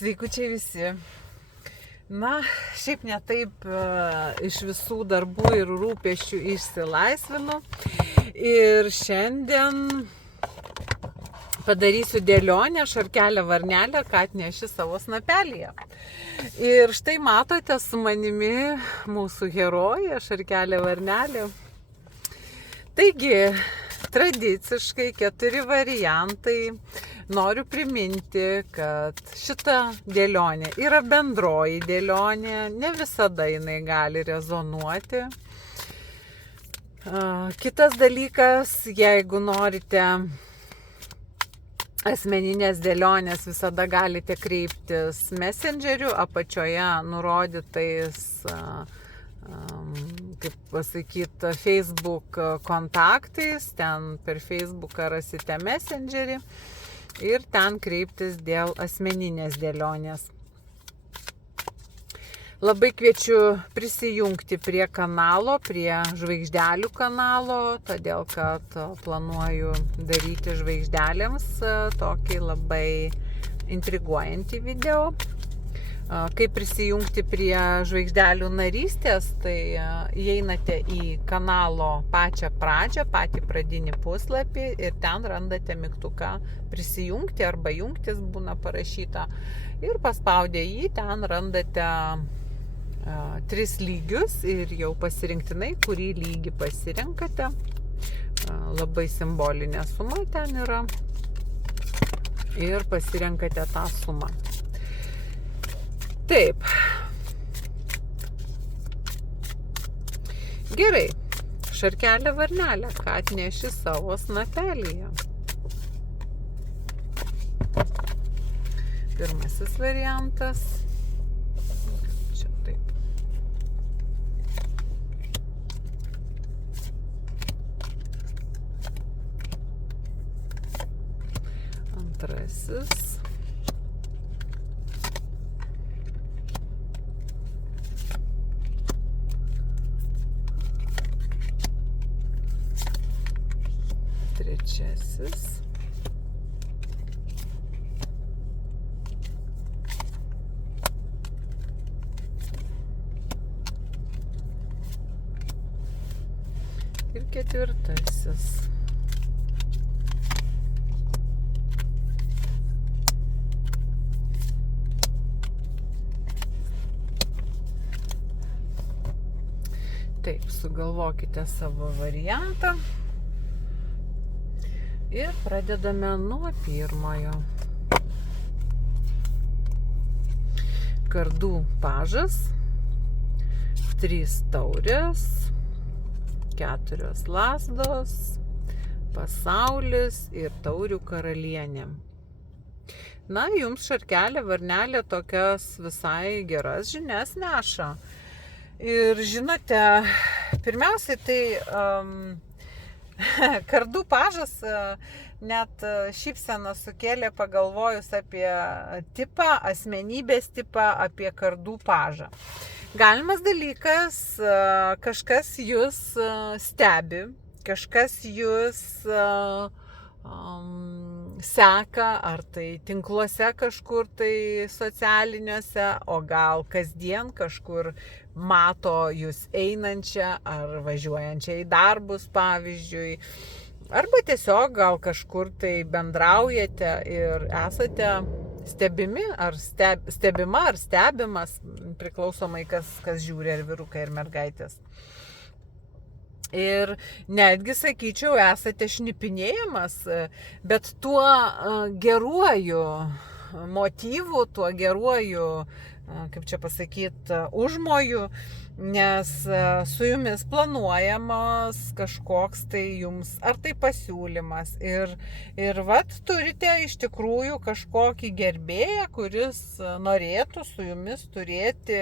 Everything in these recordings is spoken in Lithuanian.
Sveikučiai visi. Na, šiaip ne taip iš visų darbų ir rūpesčių išsilaisvinu. Ir šiandien padarysiu dėlionę, šarkelę, varnelę, ką atneši savo snapelyje. Ir štai matote su manimi mūsų herojė, šarkelė, varnelė. Taigi, tradiciškai 4 variantai. Noriu priminti, kad šita dėlionė yra bendroji dėlionė, ne visada jinai gali rezonuoti. Kitas dalykas, jeigu norite asmeninės dėlionės, visada galite kreiptis Messengeriu apačioje nurodytais, kaip pasakyti, Facebook kontaktais. Ten per Facebooką rasite Messengerį. Ir ten kreiptis dėl asmeninės dėlionės. Labai kviečiu prisijungti prie kanalo, prie žvaigždelių kanalo, todėl kad planuoju daryti žvaigždelėms tokį labai intriguojantį video. Kaip prisijungti prie žvaigždelių narystės, tai įeinate į kanalo pačią pradžią, patį pradinį puslapį ir ten randate mygtuką prisijungti arba jungtis būna parašyta. Ir paspaudę jį, ten randate 3 lygius ir jau pasirinktinai, kurį lygį pasirenkate. Labai simbolinė suma ten yra ir pasirenkate tą sumą. Taip. Gerai. Šarkelė, varnelė, ką atneši savo snapelyje. Pirmasis variantas. Čia taip. Antrasis. Trečiasis. Ir ketvirtasis. Taip, sugalvokite savo variantą. Ir pradedame nuo pirmojo. Kardų pažas, 3 taurės, 4 lazdos, pasaulis ir taurių karalienė. Na, jums šarkelė, varnelė tokias visai geras žinias neša. Ir žinote, pirmiausiai tai kardų pažas net šypseną sukėlė pagalvojus apie tipą, asmenybės tipą, apie kardų pažą. Galimas dalykas, kažkas jūs stebi, kažkas jūs seka, ar tai tinkluose kažkur tai socialiniuose, o gal kasdien kažkur mato jūs einančią ar važiuojančią į darbus, pavyzdžiui, arba tiesiog gal kažkur tai bendraujate ir esate stebimi, ar stebima, ar stebimas, priklausomai kas žiūri, ar vyrukai, ar mergaitės. Ir netgi, sakyčiau, esate šnipinėjamas, bet tuo geruoju motyvu, tuo geruoju, kaip čia pasakyti, užmoju, nes su jumis planuojamas kažkoks tai jums, ar tai pasiūlymas. Ir vat turite iš tikrųjų kažkokį gerbėją, kuris norėtų su jumis turėti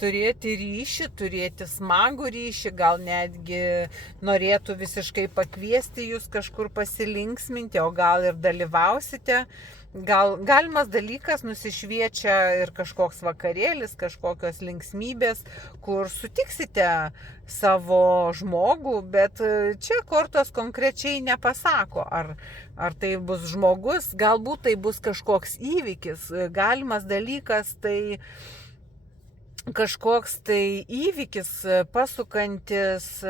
ryšį, turėti smagų ryšį, gal netgi norėtų visiškai pakviesti jūs kažkur pasilinksminti, o gal ir dalyvausite Galimas dalykas nusišviečia ir kažkoks vakarėlis, kažkokios linksmybės, kur sutiksite savo žmogų, bet čia kortos konkrečiai nepasako, ar tai bus žmogus, galbūt tai bus kažkoks įvykis. Galimas dalykas tai kažkoks tai įvykis pasukantis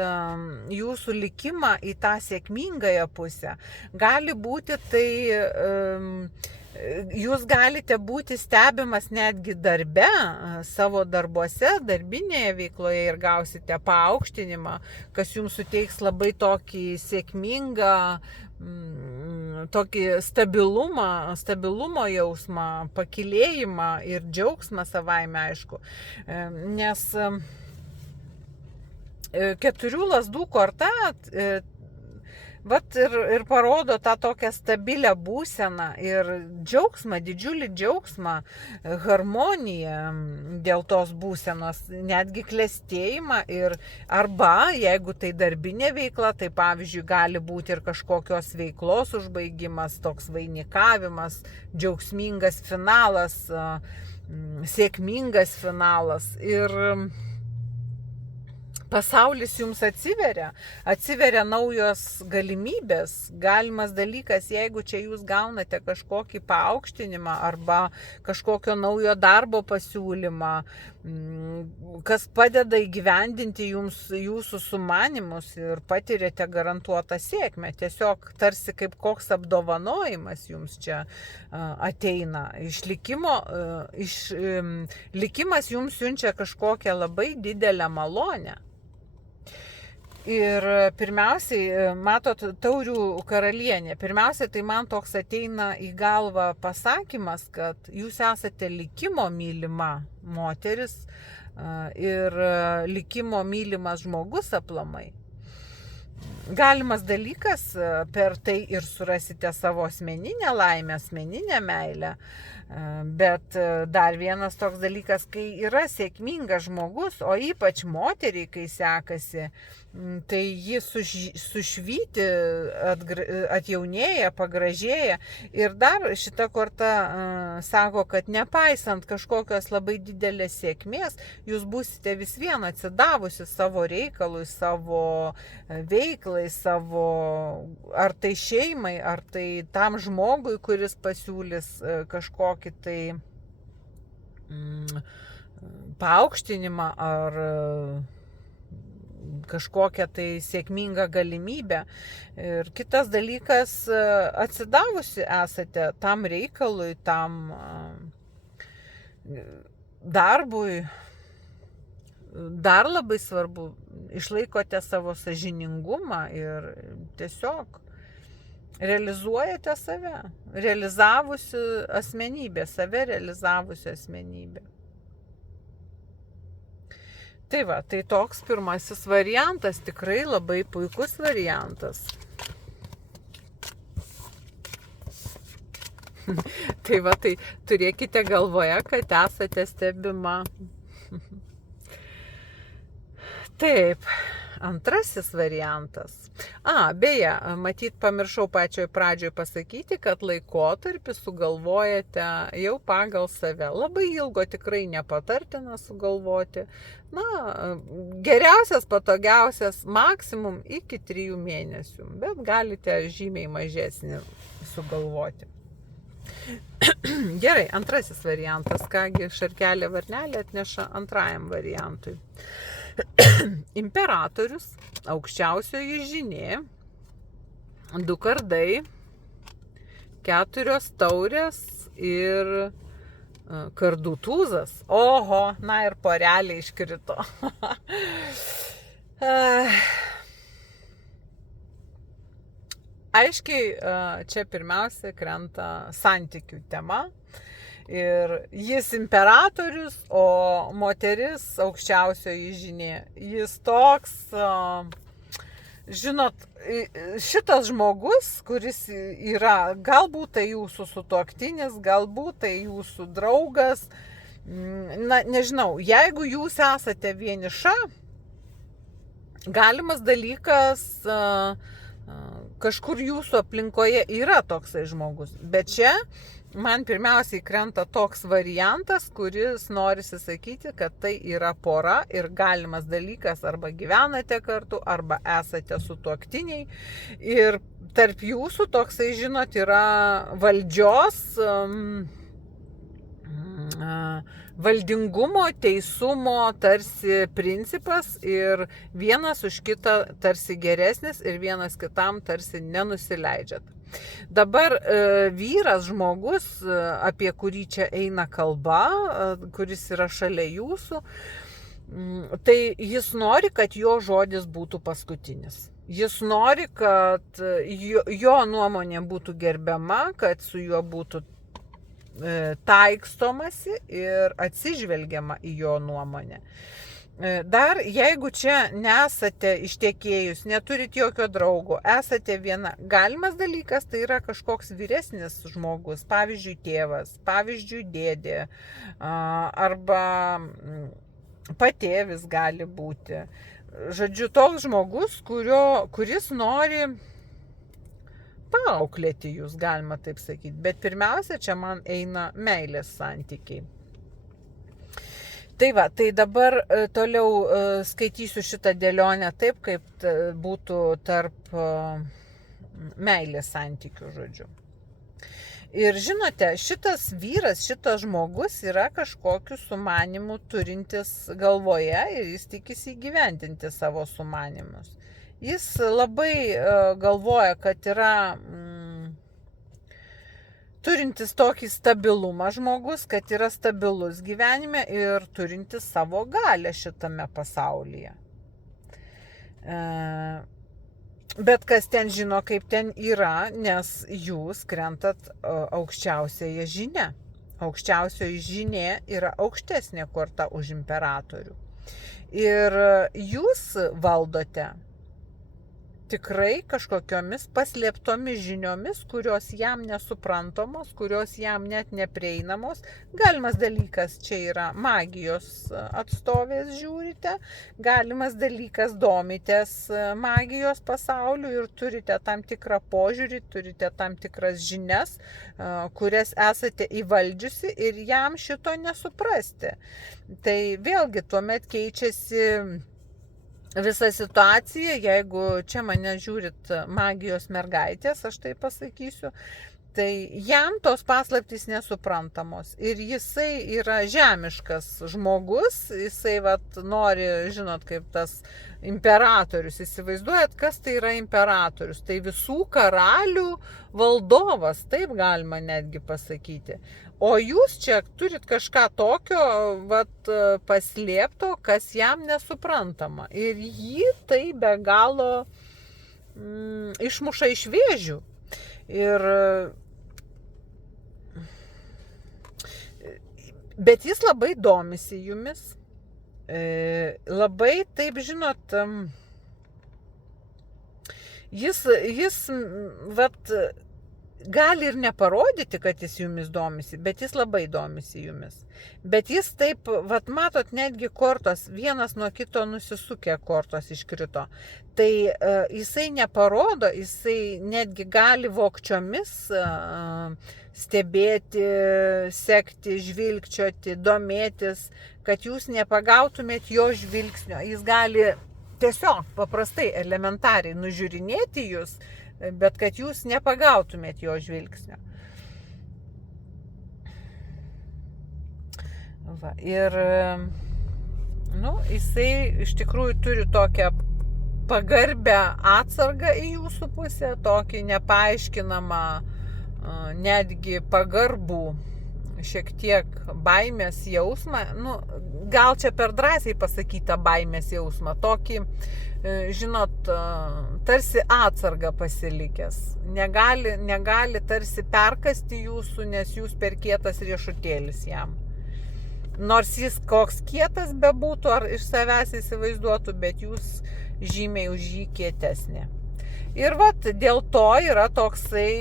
jūsų likimą į tą sėkmingąją pusę. Gali būti tai, jūs galite būti stebimas netgi darbe, savo darbuose, darbinėje veikloje ir gausite paaukštinimą, kas jums suteiks labai tokį sėkmingą, tokį stabilumo jausmą, pakilėjimą ir džiaugsmą savaime, aišku. Nes 4 lazdų korta ir parodo tą tokią stabilę būseną ir džiaugsmą, didžiulį džiaugsmą, harmoniją dėl tos būsenos, netgi klestėjimą arba, jeigu tai darbinė veikla, tai pavyzdžiui gali būti ir kažkokios veiklos užbaigimas, toks vainikavimas, džiaugsmingas finalas, sėkmingas finalas ir pasaulis jums atsiveria naujos galimybės. Galimas dalykas, jeigu čia jūs gaunate kažkokį paaukštinimą arba kažkokio naujo darbo pasiūlymą, kas padeda įgyvendinti jums jūsų sumanymus ir patirėte garantuotą sėkmę. Tiesiog tarsi kaip koks apdovanojimas jums čia ateina. Likimas jums siunčia kažkokią labai didelę malonę. Ir pirmiausiai, matot, taurių karalienė, pirmiausiai tai man toks ateina į galvą pasakymas, kad jūs esate likimo mylima moteris ir likimo mylimas žmogus aplamai. Galimas dalykas, per tai ir surasite savo asmeninę laimę, asmeninę meilę. Bet dar vienas toks dalykas, kai yra sėkmingas žmogus, o ypač moteriai, kai sekasi, tai ji sušvyti, atjaunėja, pagražėja. Ir dar šita korta sako, kad nepaisant kažkokios labai didelės sėkmės, jūs būsite vis vien atsidavusi savo reikalui, savo veiklai, savo ar tai šeimai, ar tai tam žmogui, kuris pasiūlys kažkokį tai paaukštinimą ar kažkokią tai sėkmingą galimybę. Ir kitas dalykas, atsidavusi esate tam reikalui, tam darbui. Dar labai svarbu, išlaikote savo sąžiningumą ir tiesiog realizuojate save, realizavusi asmenybė, save realizavusi asmenybė. Tai va, tai toks pirmasis variantas, tikrai labai puikus variantas. Tai va, tai turėkite galvoje, kad esate stebima. Taip, antrasis variantas. Beje, matyt, pamiršau pačioj pradžioj pasakyti, kad laikotarpį sugalvojate jau pagal save. Labai ilgo tikrai nepatartina sugalvoti. Geriausias, patogiausias maksimum iki 3 mėnesių, bet galite žymiai mažesnį sugalvoti. Gerai, antrasis variantas. Kągi šarkelė varnelė atneša antrajam variantui. Imperatorius, aukščiausioji žinė, 2 kardai, 4 taurės ir kardų tūzas. Oho, ir porelė iškrito. Aiškiai, čia pirmiausia krenta santykių tema. Ir jis imperatorius, o moteris aukščiausioji žinė. Jis toks, žinot, šitas žmogus, kuris yra, galbūt tai jūsų sutuoktinis, galbūt tai jūsų draugas, nežinau, jeigu jūs esate vieniša, galimas dalykas, kažkur jūsų aplinkoje yra toksai žmogus, bet čia man pirmiausiai krenta toks variantas, kuris norisi sakyti, kad tai yra pora ir galimas dalykas, arba gyvenate kartu, arba esate sutuoktiniai. Ir tarp jūsų toksai, žinot, yra valdžios, valdingumo, teisumo tarsi principas ir vienas už kitą tarsi geresnis ir vienas kitam tarsi nenusileidžiat. Dabar vyras, žmogus, apie kurį čia eina kalba, kuris yra šalia jūsų, tai jis nori, kad jo žodis būtų paskutinis. Jis nori, kad jo nuomonė būtų gerbiama, kad su juo būtų taikstomasi ir atsižvelgiama į jo nuomonę. Dar jeigu čia nesate ištekėjus, neturit jokio draugo, esate viena, galimas dalykas tai yra kažkoks vyresnis žmogus, pavyzdžiui tėvas, pavyzdžiui dėdė, arba patėvis gali būti. Žodžiu, toks žmogus, kuris nori paauklėti jūs, galima taip sakyti, bet pirmiausia, čia man eina meilės santykiai. Tai va, tai dabar toliau skaitysiu šitą dėlionę taip, kaip būtų tarp meilės santykių, žodžiu. Ir žinote, šitas vyras, šitas žmogus yra kažkokiu sumanimu turintis galvoje ir jis tikisi įgyvendinti savo sumanimus. Jis labai galvoja, kad yra turintis tokį stabilumą žmogus, kad yra stabilus gyvenime ir turintis savo galę šitame pasaulyje. Bet kas ten žino, kaip ten yra, nes jūs krentat aukščiausioje žinia. Aukščiausioji žinia yra aukštesnė korta už imperatorių. Ir jūs valdote tikrai kažkokiomis paslėptomis žiniomis, kurios jam nesuprantamos, kurios jam net neprieinamos. Galimas dalykas čia yra magijos atstovės žiūrite, galimas dalykas domitės magijos pasauliu ir turite tam tikrą požiūrį, turite tam tikras žinias, kurias esate įvaldžiusi ir jam šito nesuprasti. Tai vėlgi tuomet keičiasi visa situacija, jeigu čia mane žiūrit magijos mergaitės, aš tai pasakysiu, tai jam tos paslaptys nesuprantamos. Ir jisai yra žemiškas žmogus, jisai nori, žinot, kaip tas imperatorius. Įsivaizduojat, kas tai yra imperatorius? Tai visų karalių valdovas, taip galima netgi pasakyti. O jūs čia turit kažką tokio paslėpto, kas jam nesuprantama. Ir jį tai be galo išmuša iš vėžių. Bet jis labai domisi jumis. Labai taip, žinot, jis gali ir neparodyti, kad jis jumis domisi, bet jis labai domisi jumis. Bet jis taip, matot, netgi kortos, vienas nuo kito nusisukė, kortos iškrito. Tai jisai neparodo, jisai netgi gali vokčiomis stebėti, sekti, žvilgčioti, domėtis, kad jūs nepagautumėt jo žvilgsnio. Jis gali tiesiog paprastai, elementariai nužiūrinėti jūs, bet kad jūs nepagautumėt jo žvilgsnio. Ir jisai iš tikrųjų turi tokią pagarbę atsargą į jūsų pusę, tokį nepaaiškinamą, netgi pagarbų, šiek tiek baimės jausmą, gal čia per drąsiai pasakyta baimės jausmą, tokį, žinot, tarsi atsargą pasilikęs. Negali tarsi perkasti jūsų, nes jūs per kietas riešutėlis jam. Nors jis koks kietas bebūtų ar iš savęs įsivaizduotų, bet jūs žymiai už jį kietesnė. Ir dėl to yra toksai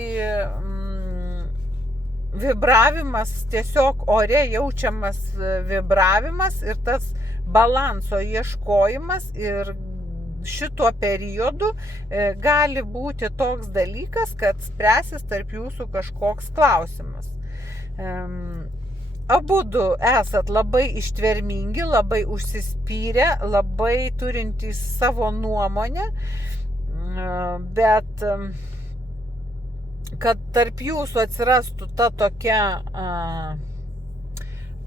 vibravimas, tiesiog ore jaučiamas vibravimas ir tas balanso ieškojimas. Ir šituo periodu gali būti toks dalykas, kad spręsis tarp jūsų kažkoks klausimas. Abudu esat labai ištvermingi, labai užsispyrę, labai turintys savo nuomonę, bet kad tarp jūsų atsirastų ta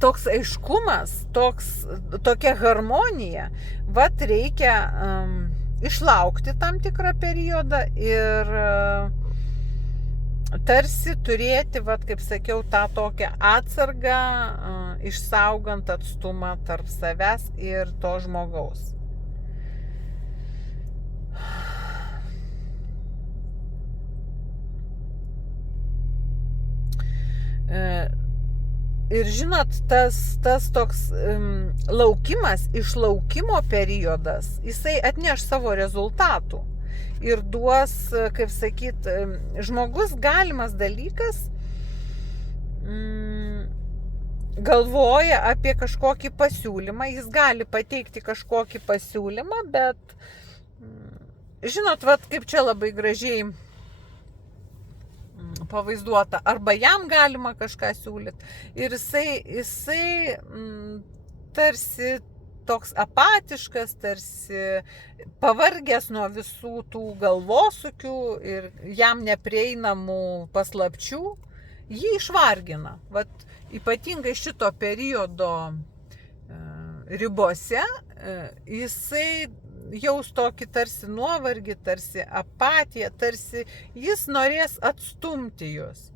toks aiškumas, tokia harmonija, vat reikia išlaukti tam tikrą periodą ir tarsi turėti, vat, kaip sakiau, tą tokią atsargą, išsaugant atstumą tarp savęs ir to žmogaus. Ir žinot, tas toks laukimas, išlaukimo periodas, jisai atneš savo rezultatų. Ir duos, kaip sakyt, žmogus galimas dalykas galvoja apie kažkokį pasiūlymą, jis gali pateikti kažkokį pasiūlymą, bet, žinot, vat, kaip čia labai gražiai pavaizduota, arba jam galima kažką siūlyti ir jisai tarsi toks apatiškas, tarsi pavargęs nuo visų tų galvosukių ir jam neprieinamų paslapčių, jį išvargina. Vat ypatingai šito periodo ribose jisai jaus tokį tarsi nuovargį, tarsi apatiją, tarsi jis norės atstumti jūs.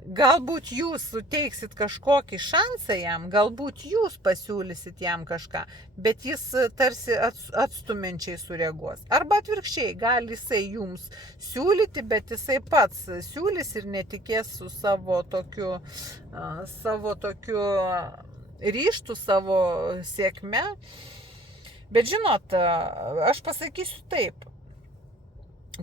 Galbūt jūs suteiksit kažkokį šansą jam, galbūt jūs pasiūlysit jam kažką, bet jis tarsi atstumiančiai sureaguos. Arba atvirkščiai, gali jisai jums siūlyti, bet jisai pats siūlys ir netikės su savo tokiu ryžtu, savo sėkme. Bet žinot, aš pasakysiu taip,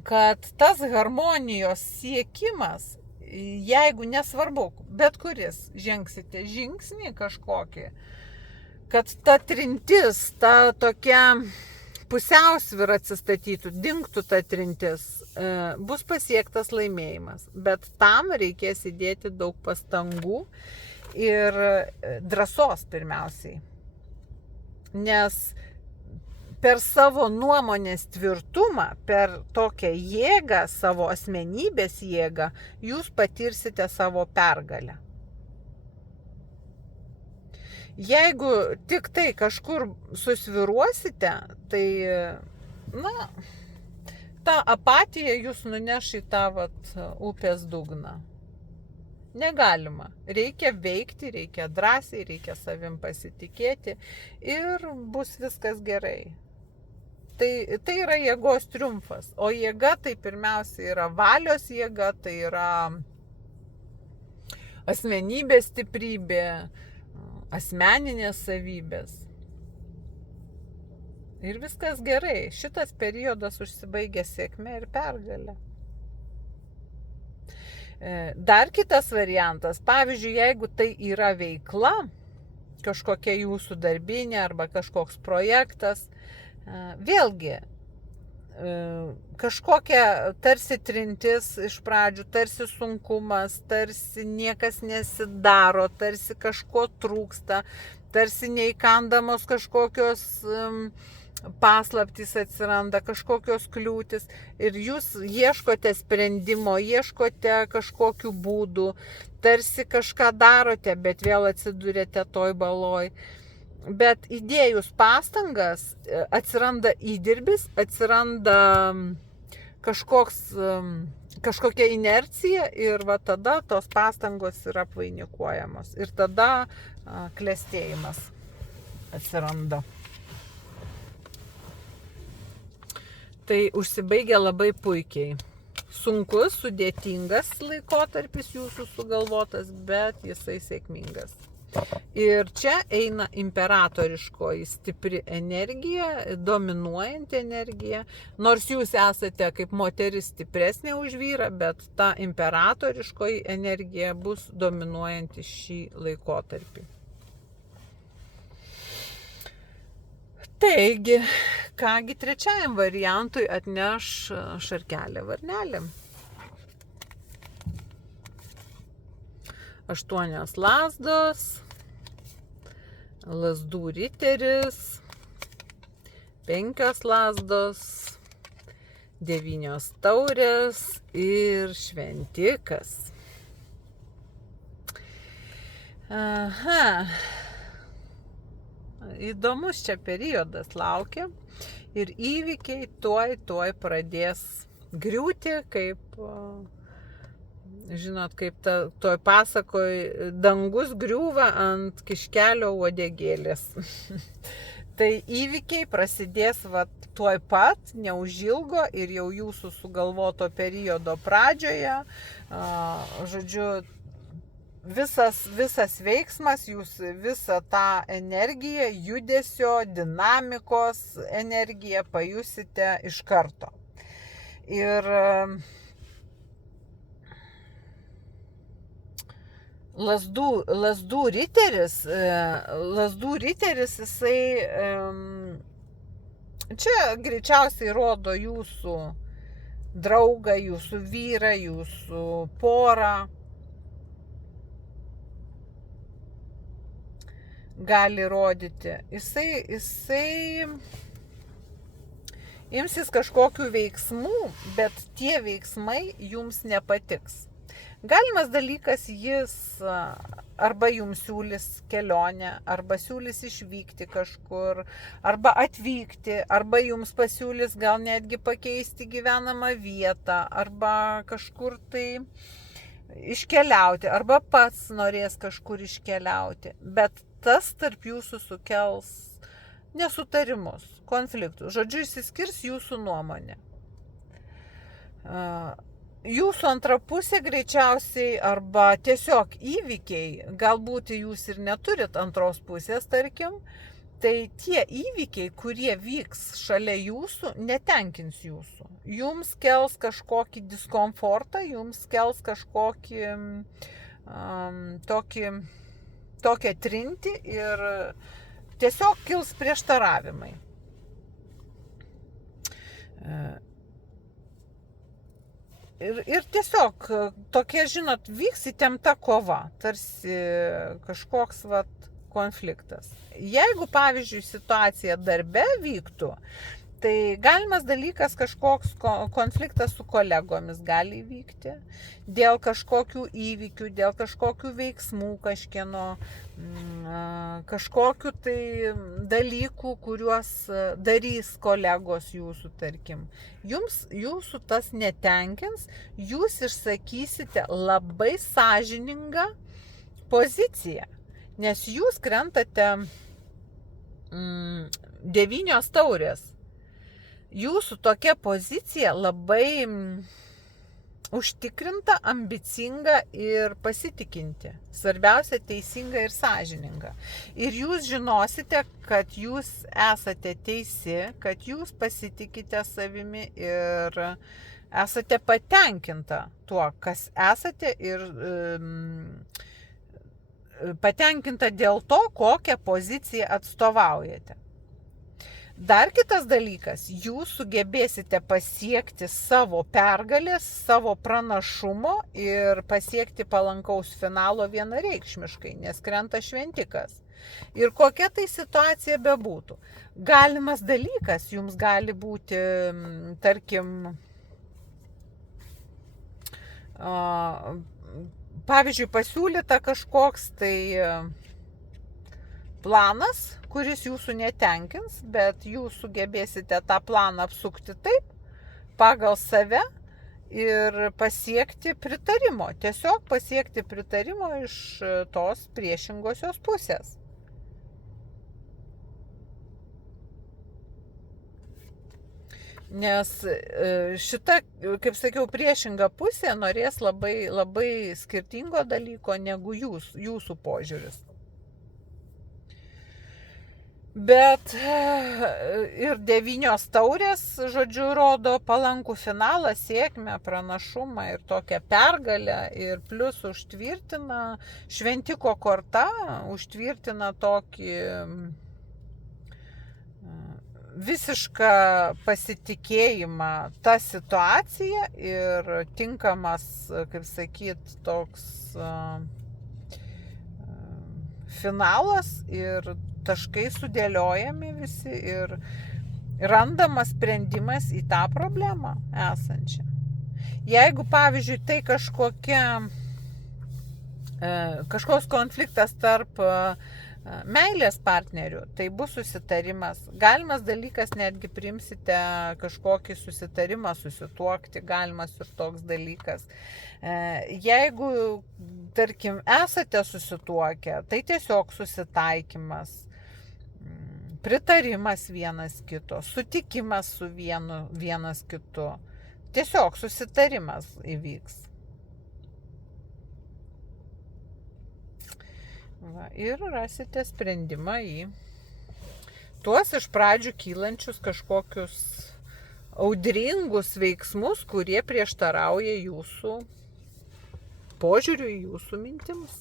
kad tas harmonijos siekimas, jeigu nesvarbu, bet kuris žengsite žingsnį kažkokį, kad ta trintis, ta tokia pusiausvyra atsistatytų, dingtų ta trintis, bus pasiektas laimėjimas. Bet tam reikės įdėti daug pastangų ir drąsos pirmiausiai. Nes per savo nuomonės tvirtumą, per tokią jėgą, savo asmenybės jėgą, jūs patirsite savo pergalę. Jeigu tik tai kažkur susviruosite, tai, ta apatija jūs nuneš į tą upės dugną. Negalima. Reikia veikti, reikia drąsiai, reikia savim pasitikėti ir bus viskas gerai. Tai yra jėgos triumfas, o jėga tai pirmiausia yra valios jėga, tai yra asmenybės stiprybė, asmeninės savybės. Ir viskas gerai, šitas periodas užsibaigia sėkme ir pergalė. Dar kitas variantas, pavyzdžiui, jeigu tai yra veikla, kažkokia jūsų darbinė arba kažkoks projektas, vėlgi, kažkokia tarsi trintis iš pradžių, tarsi sunkumas, tarsi niekas nesidaro, tarsi kažko trūksta, tarsi neįkandamos kažkokios paslaptys atsiranda, kažkokios kliūtis ir jūs ieškote sprendimo, ieškote kažkokių būdų, tarsi kažką darote, bet vėl atsidurėte toj baloj. Bet įdėjus pastangas atsiranda įdirbis, atsiranda kažkokia inercija ir tada tos pastangos yra apvainikuojamos ir tada klestėjimas atsiranda. Tai užsibaigia labai puikiai. Sunkus, sudėtingas laikotarpis jūsų sugalvotas, bet jisai sėkmingas. Ir čia eina imperatoriškoji stipri energija, dominuojanti energija. Nors jūs esate kaip moteris stipresnė už vyrą, bet ta imperatoriškoji energija bus dominuojanti šį laikotarpį. Taigi, kągi trečiajam variantui atneš šarkelė varnelė. 8 lazdos, lazdų riteris, 5 lazdos, 9 taurės ir šventikas. Aha. Įdomus čia periodas laukia ir įvykiai tuoj pradės griūti, kaip, žinot, kaip toj pasakoj dangus griūva ant kiškelio uodegėlės. Tai įvykiai prasidės tuoj pat, neužilgo ir jau jūsų sugalvoto periodo pradžioje. Žodžiu, visas veiksmas, jūs visą tą energiją, judesio, dinamikos energiją pajusite iš karto. Ir lazdų riteris, jisai čia greičiausiai rodo jūsų draugą, jūsų vyrą, jūsų porą. Gali rodyti. Jisai imsis kažkokių veiksmų, bet tie veiksmai jums nepatiks. Galimas dalykas, jis arba jums siūlys kelionę, arba siūlys išvykti kažkur, arba atvykti, arba jums pasiūlys gal netgi pakeisti gyvenamą vietą, arba kažkur tai iškeliauti, arba pats norės kažkur iškeliauti. Bet tas tarp jūsų sukels nesutarimus, konfliktus. Žodžiu, išsiskirs jūsų nuomonė. Jūsų antra pusė greičiausiai arba tiesiog įvykiai, galbūt jūs ir neturit antros pusės, tarkim, tai tie įvykiai, kurie vyks šalia jūsų, netenkins jūsų. Jums kels kažkokį diskomfortą, jums kels kažkokį tokią trintį ir tiesiog kils prieštaravimai. Ir tiesiog tokia, žinot, vyks įtempta kova, tarsi kažkoks konfliktas. Jeigu, pavyzdžiui, situacija darbe vyktų, tai galimas dalykas, kažkoks konfliktas su kolegomis gali įvykti dėl kažkokių įvykių, dėl kažkokių veiksmų kažkieno, kažkokių tai dalykų, kuriuos darys kolegos jūsų, tarkim. Jūsų tas netenkins, jūs išsakysite labai sąžiningą poziciją, nes jūs krentate 9 taurės. Jūsų tokia pozicija labai užtikrinta, ambicinga ir pasitikinti. Svarbiausia, teisinga ir sąžininga. Ir jūs žinosite, kad jūs esate teisi, kad jūs pasitikite savimi ir esate patenkinta tuo, kas esate ir patenkinta dėl to, kokią poziciją atstovaujate. Dar kitas dalykas, jūs sugebėsite pasiekti savo pergalės, savo pranašumo ir pasiekti palankaus finalo vienareikšmiškai, nes krenta šventikas. Ir kokia tai situacija bebūtų. Galimas dalykas jums gali būti, tarkim, pavyzdžiui, pasiūlyta kažkoks tai planas, kuris jūsų netenkins, bet jūs sugebėsite tą planą apsukti taip, pagal save ir pasiekti pritarimo. Tiesiog pasiekti pritarimo iš tos priešingosios pusės. Nes šita, kaip sakiau, priešinga pusė norės labai skirtingo dalyko negu jūsų požiūris. Bet ir 9 taurės, žodžiu, rodo palankų finalą, sėkmę, pranašumą ir tokią pergalę. Ir plus užtvirtina, šventiko korta užtvirtina tokį visišką pasitikėjimą tą situaciją ir tinkamas, kaip sakyt, toks finalas ir taškai sudėliojami visi ir randamas sprendimas į tą problemą esančią. Jeigu, pavyzdžiui, tai kažkoks konfliktas tarp meilės partnerių, tai bus susitarimas. Galimas dalykas, netgi priimsite kažkokį susitarimą susituokti, galimas ir toks dalykas. Jeigu, tarkim, esate susituokę, tai tiesiog susitaikymas, pritarimas vienas kito, sutikimas su vienas kitu. Tiesiog susitarimas įvyks. Va, ir rasite sprendimą į tuos iš pradžių kylančius kažkokius audringus veiksmus, kurie prieštarauja jūsų požiūriu į jūsų mintims.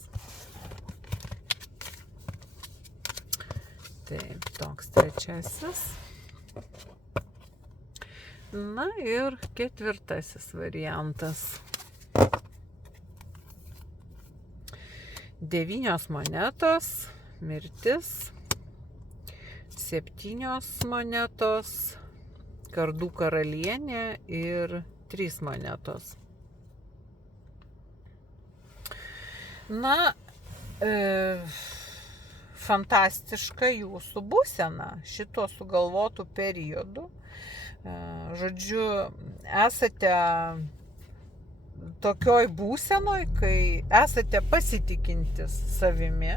Taip, toks trečiasis. Na ir ketvirtasis variantas. 9 monetos, mirtis, 7 monetos, kardų karalienė ir 3 monetos. Na, fantastiška jūsų būsena šito sugalvotų periodu. Žodžiu, esate tokioj būsenoj, kai esate pasitikintis savimi,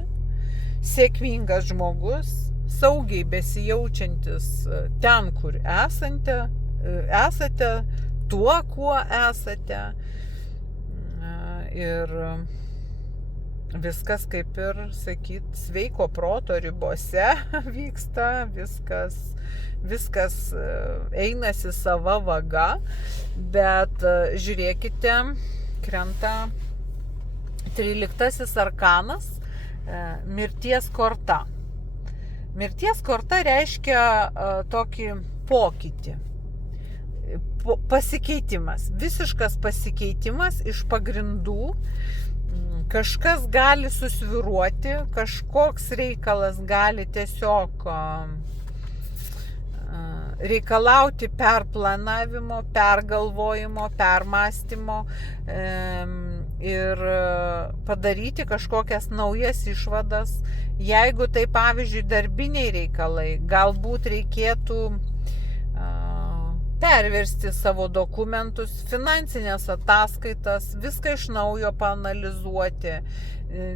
sėkmingas žmogus, saugiai besijaučiantis ten, kur esate tuo, kuo esate. Ir viskas, kaip ir sakyt, sveiko proto ribose vyksta, viskas einasi sava vaga, bet žiūrėkite, krenta 13 arkanas, mirties korta. Mirties korta reiškia tokį pokytį, pasikeitimas, visiškas pasikeitimas iš pagrindų. Kažkas gali susviruoti, kažkoks reikalas gali tiesiog reikalauti perplanavimo, pergalvojimo, permąstymo ir padaryti kažkokias naujas išvadas. Jeigu tai, pavyzdžiui, darbiniai reikalai, galbūt reikėtų perversti savo dokumentus, finansinės ataskaitas, viską iš naujo paanalizuoti,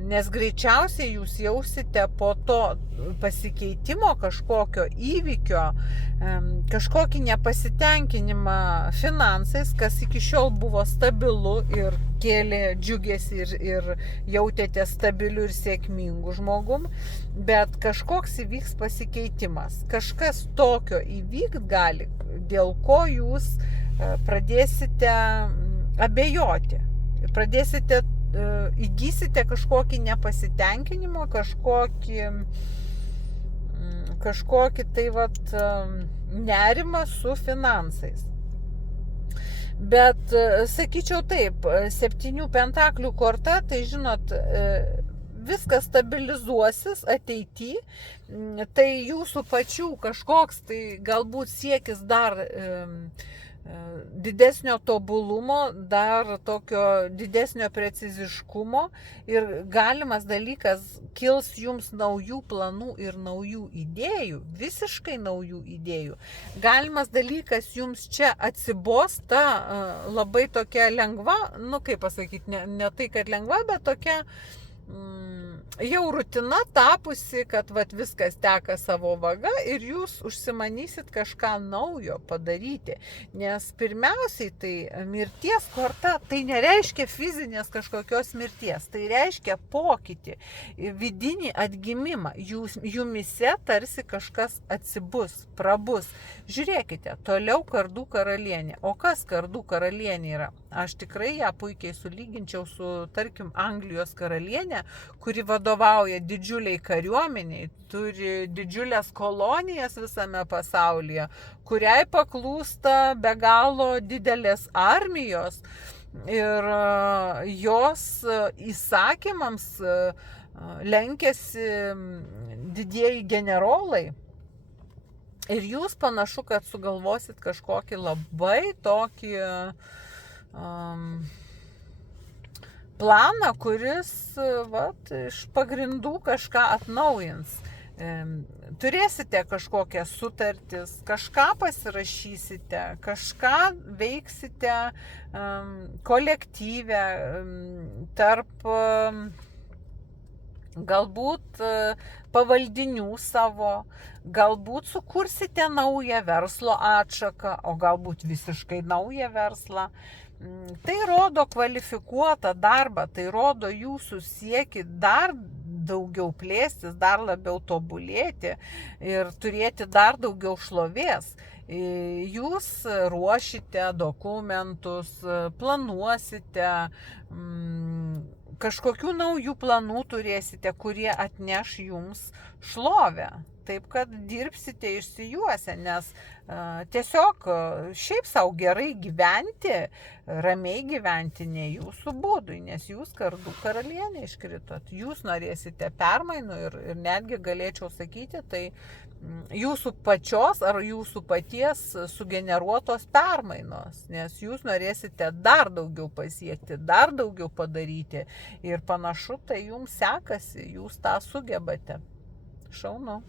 nes greičiausiai jūs jausite po to pasikeitimo kažkokio įvykio, kažkokį nepasitenkinimą finansais, kas iki šiol buvo stabilu ir kėlė džiugesį ir jautėte stabiliu ir sėkmingu žmogum, bet kažkoks įvyks pasikeitimas. Kažkas tokio įvykt gali, dėl ko jūs pradėsite abejoti, įgysite kažkokį nepasitenkinimą, kažkokį tai nerimą su finansais. Bet sakyčiau taip, 7 pentaklių korta, tai žinot, viskas stabilizuosis ateity, tai jūsų pačių kažkoks tai galbūt siekis dar didesnio tobulumo, dar tokio didesnio preciziškumo ir galimas dalykas kils jums naujų planų ir naujų idėjų, visiškai naujų idėjų. Galimas dalykas jums čia atsibos ta labai tokia lengva, kaip pasakyti, ne tai, kad lengva, bet tokia jau rutina tapusi, kad viskas teka savo vaga ir jūs užsimanysit kažką naujo padaryti. Nes pirmiausiai tai mirties korta, tai nereiškia fizinės kažkokios mirties, tai reiškia pokytį, vidinį atgimimą. Jumise tarsi kažkas atsibus, prabus. Žiūrėkite, toliau kardų karalienė. O kas kardų karalienė yra? Aš tikrai ją puikiai sulyginčiau su, tarkim, Anglijos karalienė, kuri vadovauja didžiuliai kariuomeniai, turi didžiulės kolonijas visame pasaulyje, kuriai paklūsta be galo didelės armijos ir jos įsakymams lenkiasi didieji generolai. Ir jūs panašu, kad sugalvosit kažkokį labai tokį planą, kuris iš pagrindų kažką atnaujins. Turėsite kažkokias sutartis, kažką pasirašysite, kažką veiksite kolektyve tarp galbūt pavaldinių savo, galbūt sukursite naują verslo atšaką, o galbūt visiškai naują verslą. Tai rodo kvalifikuotą darbą, tai rodo jūsų siekį dar daugiau plėstis, dar labiau tobulėti ir turėti dar daugiau šlovės. Jūs ruošite dokumentus, planuosite, kažkokių naujų planų turėsite, kurie atneš jums šlovę. Taip, kad dirbsite išsijuosę, nes tiesiog šiaip savo gerai gyventi, ramiai gyventi ne jūsų būdui, nes jūs kardų karalienė iškritot. Jūs norėsite permainų ir netgi galėčiau sakyti, tai jūsų pačios ar jūsų paties sugeneruotos permainos, nes jūs norėsite dar daugiau pasiekti, dar daugiau padaryti ir panašu, tai jums sekasi, jūs tą sugebate. Šaunu.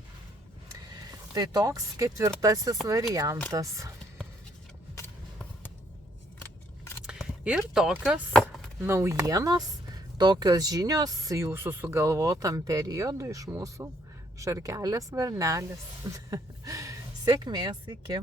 Tai toks 4. variantas. Ir tokios naujienos, tokios žinios jūsų sugalvotam periodui iš mūsų Šarkelės varnelės. Sėkmės, iki.